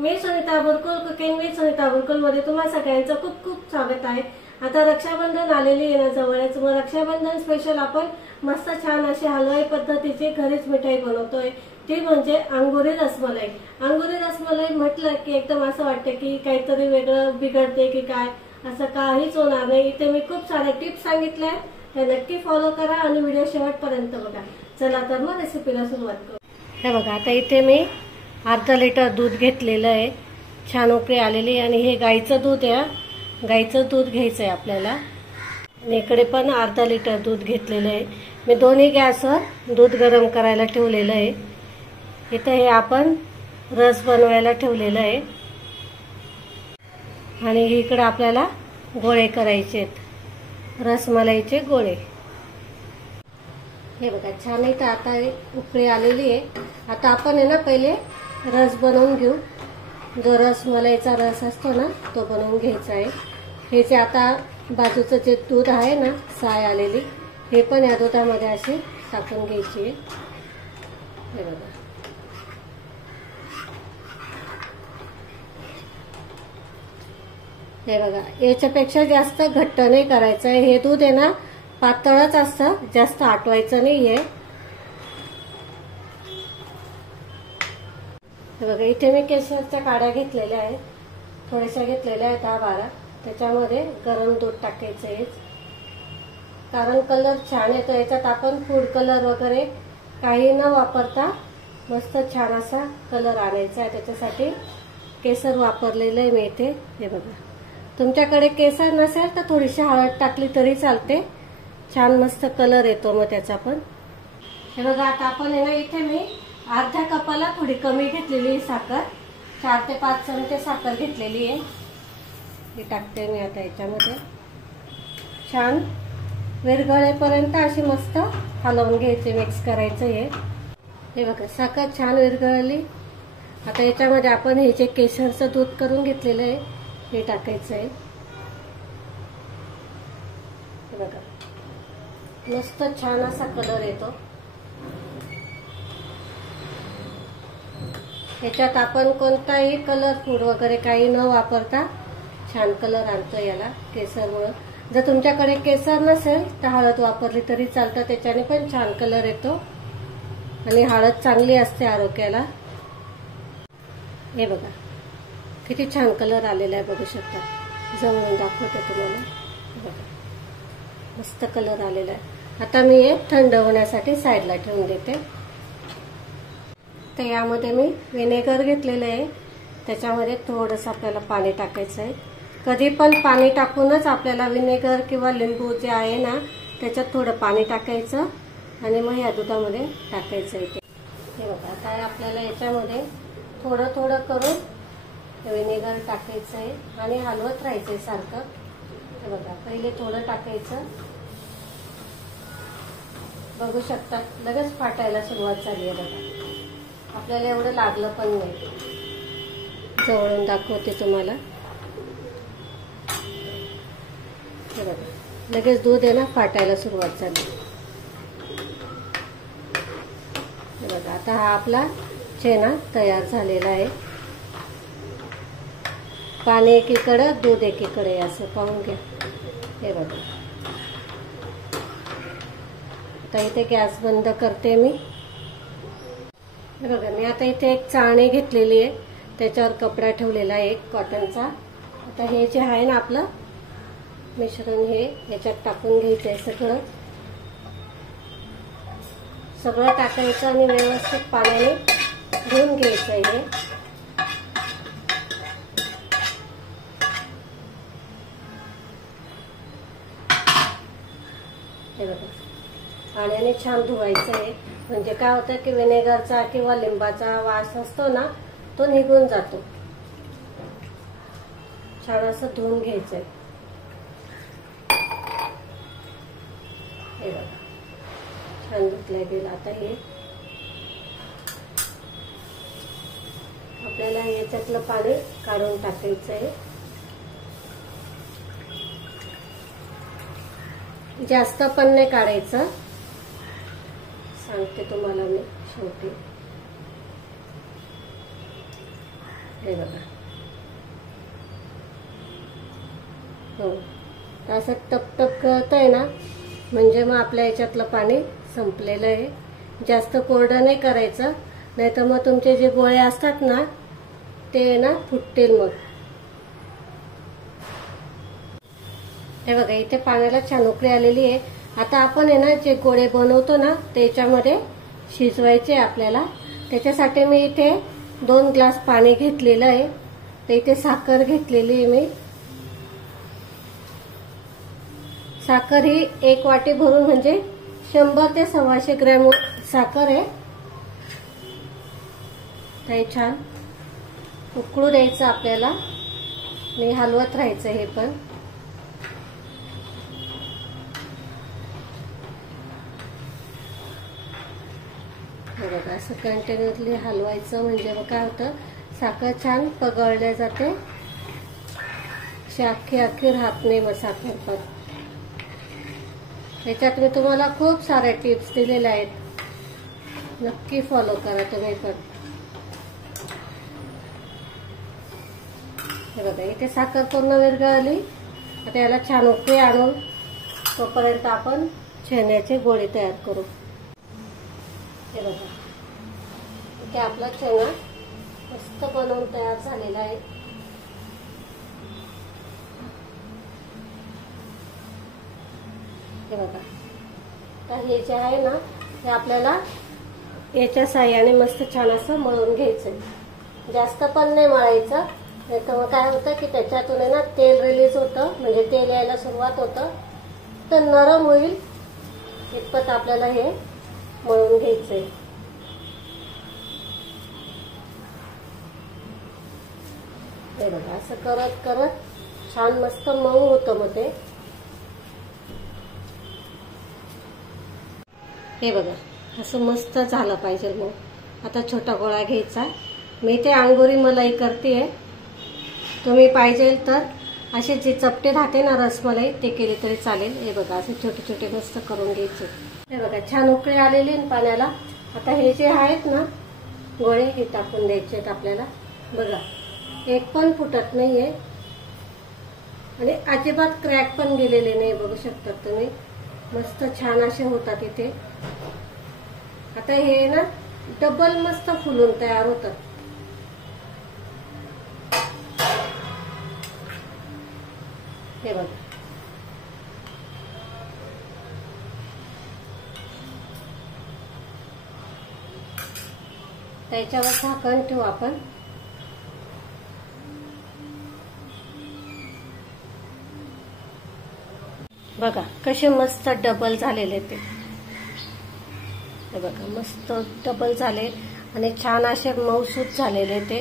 Me Sunita Burkul cooking with Sunita Burkul मध्ये तुम्हा सगळ्यांचं खूप खूप स्वागत आहे। आता रक्षाबंधन आलेली आहे ना जवळच, मग रक्षाबंधन स्पेशल आपण मस्त छान अशी हलवाई पद्धतीची घरीच मिठाई बनवतोय, ती म्हणजे अंगुरी रसमलाई। अंगुरी रसमलाई म्हटलं की एकदम असं वाटतं की काहीतरी वेगळं बिघडते की काय, असं काहीच होणार नाही। इथे मी खूप साऱ्या टिप्स सांगितल्या, त्या नक्की फॉलो करा आणि व्हिडिओ शेवटपर्यंत बघा। चला तर मग रेसिपीला सुरुवात करू। हे बघा, आता इथे मी अर्धा लिटर दूध घेतलेलं आहे, छान उकळी आलेली, आणि हे गाईचं दूध आहे। गाईचं दूध घ्यायचं आहे आपल्याला। आणि इकडे पण अर्धा लिटर दूध घेतलेलं आहे। मी दोन्ही गॅसवर दूध गरम करायला ठेवलेलं आहे। इथे हे आपण रस बनवायला ठेवलेलं आहे, आणि इकडे आपल्याला गोळे करायचे आहेत, रसमलाईचे गोळे। हे बघा, छान इथं आता उकळी आलेली आहे। आता आपण आहे ना पहिले रस बनवून घेऊ। जो रसमलाईचा रस असतो ना तो बनवून घ्यायचा आहे। हे जे आता बाजूचं जे दूध आहे ना, साय आलेली, हे पण या दुधामध्ये असे टाकून घ्यायची आहे। हे बघा, हे बघा, याच्यापेक्षा जास्त घट्ट नाही करायचं आहे। हे दूध आहे ना पातळच असतं, जास्त आटवायचं नाहीये। हे बघा, इथे मी केशरच्या काड्या घेतलेल्या आहेत, थोड्याशा घेतलेल्या आहेत 10-12। त्याच्यामध्ये गरम दूध टाकायचं आहे, कारण कलर छान येतो। याच्यात आपण फूड कलर वगैरे काही न वापरता मस्त छान असा कलर आणायचा आहे, त्याच्यासाठी केसर वापरलेलं आहे मी इथे। हे बघा, तुमच्याकडे केसर नसेल तर थोडीशी हळद टाकली तरी चालते, छान मस्त कलर येतो मग त्याचा पण। हे बघा, आता आपण आहे ना इथे मी अर्ध्या कपाला थोडी कमी घेतलेली साखर, 4 ते 5 चमचे साखर घेतलेली आहे। हे टाकते मी आता याच्यामध्ये। छान विरघळेपर्यंत अशी मस्त हलवून घ्यायचे, मिक्स करायचं आहे। हे बघा, साखर छान विरघळली। आता याच्यामध्ये आपण हे जे केशरचं दूध करून घेतलेलं आहे हे टाकायचं आहे। हे बघा, मस्त छान असा कलर येतो। याच्यात आपण कोणताही कलर फूड वगैरे काही न वापरता छान कलर आणतो याला केसरमुळे। जर तुमच्याकडे केसर नसेल तर हळद वापरली तरी चालतं, त्याच्याने पण छान कलर येतो, आणि हळद चांगली असते आरोग्याला। हे बघा, किती छान कलर आलेला आहे, बघू शकता। जवळून दाखवते तुम्हाला, बघा मस्त कलर आलेला आहे। आता मी हे थंड होण्यासाठी साईडला ठेवून देते। तर यामध्ये मी व्हिनेगर घेतलेलं आहे, त्याच्यामध्ये थोडंसं आपल्याला पाणी टाकायचं आहे। कधी पण पाणी टाकूनच आपल्याला व्हिनेगर किंवा लिंबू जे आहे ना त्याच्यात थोडं पाणी टाकायचं, आणि मग या दुधामध्ये टाकायचं आहे। हे बघा, आता आपल्याला याच्यामध्ये थोडं थोडं करून व्हिनेगर टाकायचं आहे आणि हलवत राहायचंय सारखं। हे बघा, पहिले थोडं टाकायचं, बघू शकता लगेच फाटायला सुरुवात झाली आहे। बघा, आपल्याला एवढं लागलं पण नाही। जवळून दाखवते तुम्हाला। हे बघा, लगेच दूध आहे ना फाटायला सुरुवात झाली। हे बघा, आता हा आपला छेना तयार झालेला आहे। पाणी एकीकडे दूध एकीकडे असं पाहून घ्या। हे बघा, आता इथे गॅस बंद करते मी। हे बघा, मी आता इथे एक चाळणी घेतलेली आहे, त्याच्यावर कपडा ठेवलेला आहे एक कॉटनचा। आता हे जे आहे ना आपलं मिश्रण, हे याच्यात टाकून घ्यायचंय सगळं। सगळं टाकायचं आणि व्यवस्थित पाण्याने धुवून घ्यायचंय हे। हे बघा, पाण्याने छान धुवायचं आहे, म्हणजे काय होतं की व्हिनेगरचा किंवा लिंबाचा वास असतो ना तो निघून जातो। छान असं धुवून घ्यायचंय। हे बघा, छान धुतलं गेलं। आता हे आपल्याला याच्यातलं पाणी काढून टाकायचंय। जास्त पण नाही काढायचं, सांगते तुम्हाला मी शेवटी। हे बघा, हो असं टप टप गळतंय ना, म्हणजे मग आपल्या याच्यातलं पाणी संपलेलं आहे. जास्त कोरडं नाही करायचं, नाही तर मग तुमचे जे गोळे असतात ना ते ना फुटतील मग. हे बघा, इथे पाण्याला छान उकळी आलेली आहे. आता आपण आहे ना जे गोळे बनवतो ना त्याच्यामध्ये शिजवायचे आपल्याला. त्याच्यासाठी मी इथे 2 ग्लास पाणी घेतलेलं आहे. तर इथे साखर घेतलेली आहे मी. साखर ही 1 वाटी भरून म्हणजे 100 ते 125 ग्रॅम साखर आहे. ते छान उकळू द्यायचं आपल्याला आणि हलवत राहायचं. हे पण बघा, असं कंटिन्युअसली हलवायचं, म्हणजे मग काय होतं, साखर छान पगळल्या जाते. अख्खी राहत नाही मग साखर पण. त्याच्यात मी तुम्हाला खूप साऱ्या टिप्स दिलेल्या आहेत, नक्की फॉलो करा तुम्ही पण. हे बघा, इथे साखर पूर्ण विरघळली. आता याला छान उकळी आणून तोपर्यंत आपण चण्याचे गोळे तयार करू. हे बघा, इथे आपला चणा मस्त बनवून तयार झालेला आहे. हे बघा, तर हे जे आहे ना ते आपल्याला याच्या साह्याने मस्त छान असं मळून घ्यायचंय. जास्त पण नाही मळायचं, नाही तर मग काय होतं की त्याच्यातून आहे ना तेल रिलीज होतं, म्हणजे तेल यायला सुरुवात होतं. तर नरम होईल इतपत आपल्याला हे मळून घ्यायचंय. हे बघा, असं करत करत छान मस्त मऊ होतं मग ते. हे बघा, असं मस्त झालं पाहिजे. मग आता छोटा गोळा घ्यायचा. मी ते अंगुरी मलाई करते. तुम्ही पाहिजे तर असे जे चपटे राहते ना रसमलाई ते केले तरी चालेल. हे बघा, असे छोटे छोटे मस्त करून घ्यायचे. हे बघा, छान उकळी आलेली पाण्याला. आता हे जे आहेत ना गोळे हे टाकून द्यायचे आहेत आपल्याला. बघा, एक पण फुटत नाहीये आणि अजिबात क्रॅक पण गेलेले नाही. बघू शकतात तुम्ही, मस्त छान असे होतात इथे. आता हे ना डबल मस्त फुलून तयार होतात. हे बघा, त्याच्यावर झाकण ठेवू आपण. बघा कसे मस्त डबल झालेले ते. हे बघा, मस्त डबल झाले आणि छान असे मऊसूत झालेले ते.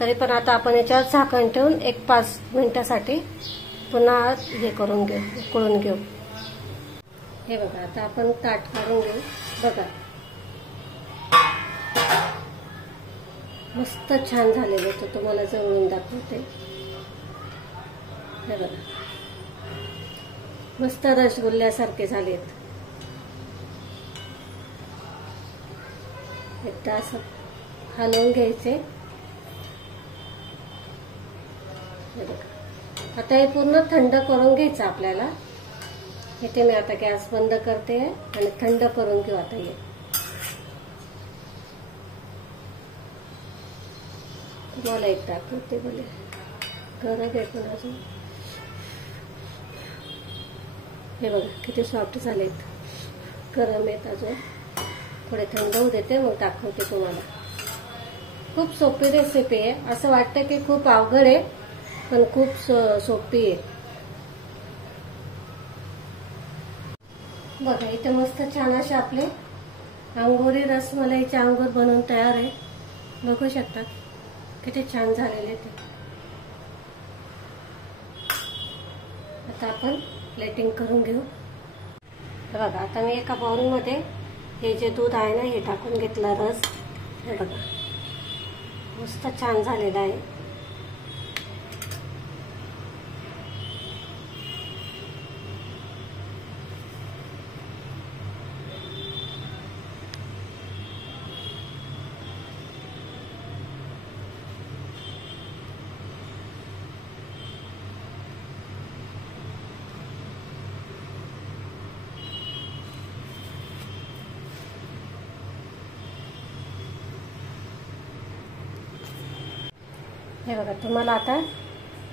तरी पण आता आपण याच्यावर झाकण ठेवून 1-5 मिनिटासाठी पुन्हा हे करून घेऊ, उकळून घेऊ. हे बघा, आता आपण ताट काढून घेऊ. बघा, मस्त छान झालेले. तर तुम्हाला जवळून दाखवते. हे बघा, मस्त रसगुल्ल्यासारखे झालेत. एकदा असं हलवून घ्यायचे. हे बघा, आता हे पूर्ण थंड करून घ्यायचं आपल्याला. इथे मी आता गॅस बंद करते आणि थंड करून घेऊ. आता हे तुम्हाला एक दाखवते, बोले गरम आहे पण अजून. हे बघा, किती सॉफ्ट झालेत. गरम आहेत अजून, थोडे थंड होऊ देते मग दाखवते तुम्हाला. खूप सोपी रेसिपी आहे. असं वाटतं की खूप अवघड आहे, पण खूप सोपी आहे. बघा, इथे मस्त छान असे आपले अंगुरी रसमलाईचे अंगूर बनवून तयार आहे. बघू शकता किती छान झालेले ते. आता आपण प्लेटिंग करून घेऊ. बघा, आता मी एका बाउलमध्ये हे जे दूध आहे ना हे टाकून घेतलं, रस. हे बघा, मस्त छान झालेला आहे. हे बघा तुम्हाला आता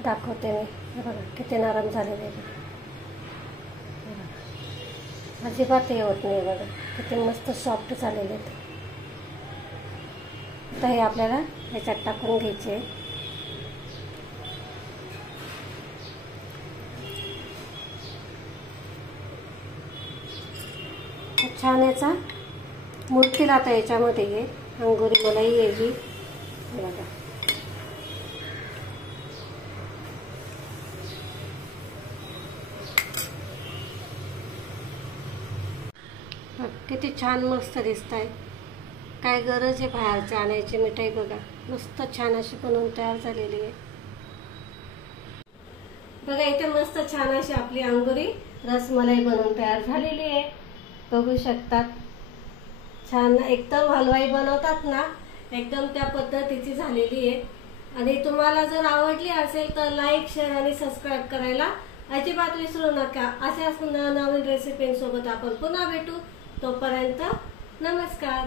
दाखवते मी. हे बघा किती नरम झालेले आहे. अजिबात हे होत नाही. बघा किती मस्त सॉफ्ट झालेले आहेत. आता हे आपल्याला ह्याच्यात टाकून घ्यायचे. छान याचा मूर्तीला आता याच्यामध्ये ये अंगुरी मलाई येईल. बघा किती छान मस्त दिसत आहे. काय गरज आहे बाहेरची आणायची मिठाई. बघा मस्त छान अशी बनवून तयार झालेली आहे. बघा इथे मस्त छान अशी आपली अंगुरी रसमलाई बनवून तयार झालेली आहे. बघू शकतात. छान एकदम हलवाई बनवतात ना, एकदम त्या पद्धतीची झालेली आहे. आणि तुम्हाला जर आवडली असेल तर लाईक, शेअर आणि सबस्क्राईब करायला अजिबात विसरू नका. अशाच नवीन रेसिपींसोबत आपण पुन्हा भेटू. तोपर्यंत नमस्कार.